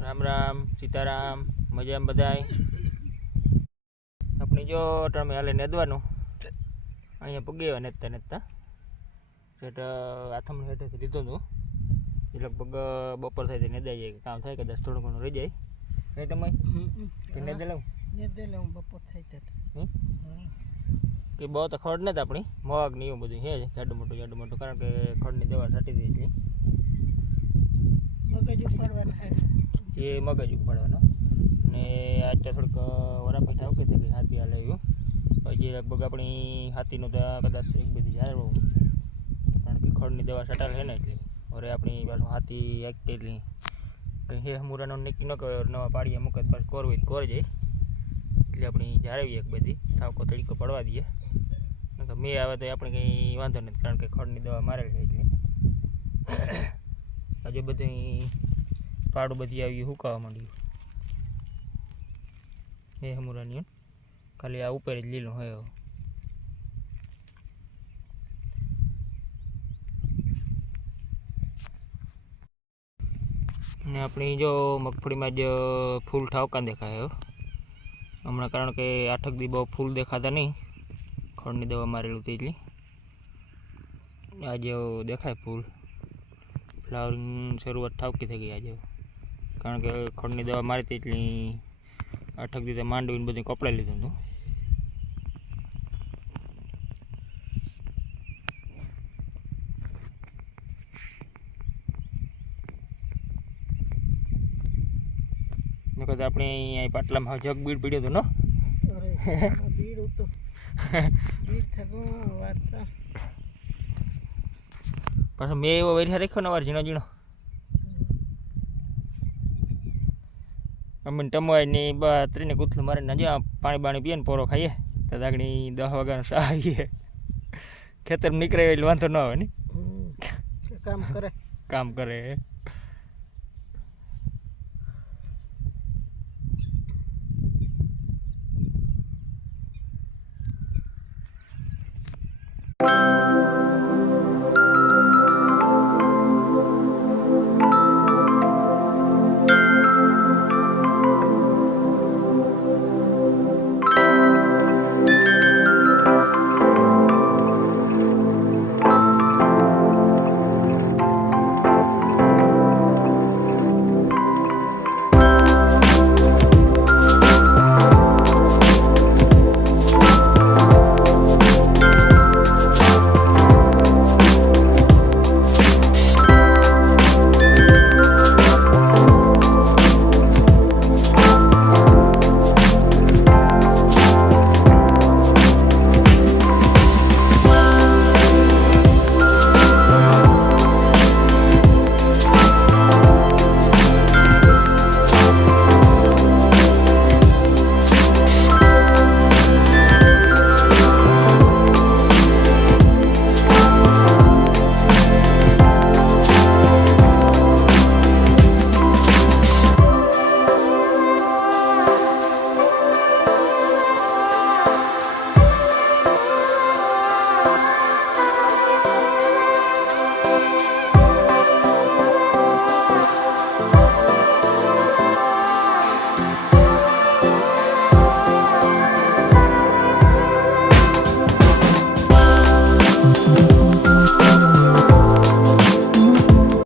રામ રામ સીતારામ મજામાં બધાય આપણી જો તમે હાલે નેદવાનું અહીંયા પગેવા નેતા નેતા સેટ આથમણ હેઠેથી લીધો હતું એ લગભગ બપોર થાય તો નેદાઈ જાય કામ થાય કદાચ થોડું ઘણું રહી જાય કઈ તમે કે નેદે લઉં બપોર થઈ જતો કે બહુ તો ખડ નથી આપણી મગ ને એવું બધું છે જાડું મોટું કારણ કે ખડની દવા છાંટી દઈ એટલી મગજ ઉપાડવાના એ મગજ ઉપાડવાનો ને આજ તો થોડુંક વરાપીઠ આવકે થઈ ગઈ હાથી હાલે આવ્યું પછી લગભગ આપણી હાથીનું તો કદાચ એક બધી જાળવું કારણ કે ખડની દવા છટાલ છે ને એટલે હવે આપણી પાછું હાથી એકતી એટલી કંઈ હે મુરાનો નક્કી ન કરે નવા પાડીએ મૂકે પાછું કોરવી કોર જાય એટલે આપણી જાળવીએ એક બધી ઠાવકો તડીકો પડવા દઈએ મેં આવે તો આપણે કંઈ વાંધો નથી કારણ કે ખડની દવા મારેલ છે એટલે હજુ બધું પાડું બધી આવી હુકાવા માંડ્યું એ હમુરાની ખાલી આ ઉપર જ લીલું હોય ને આપણી જો મગફળીમાં જ ફૂલ ઠાવકા દેખાય હમણાં કારણ કે 8 દી બહુ ફૂલ દેખાતા નહીં ખડની દવા મારેલું હતી એટલે આજે દેખાય ફૂલ ફ્લાવરિંગ શરૂઆત ઠાવકી થઈ ગઈ આજે કારણ કે ખડની દવા મારી હતી એટલી 8 દી તો માંડવીને બધું કપડાં લીધું હતું નકર આપણે અહીં પાટલામાં જગ બીડ પીડ્યો હતો બીડ હતું બીડ થકો વાર્તા પાછો મેં એવો વેરિયા રાખ્યો ને વાર ઝીણો ઝીણો અમે ટમવાય ને ત્રીને કૂથલું મારીને જ્યાં પાણી બાણી પીએ ને પોરો ખાઈએ તો દાગણી 10 વાગ્યાનો શા આવીએ ખેતરમાં નીકળે એટલે વાંધો ન આવે ને કામ કરે કામ કરે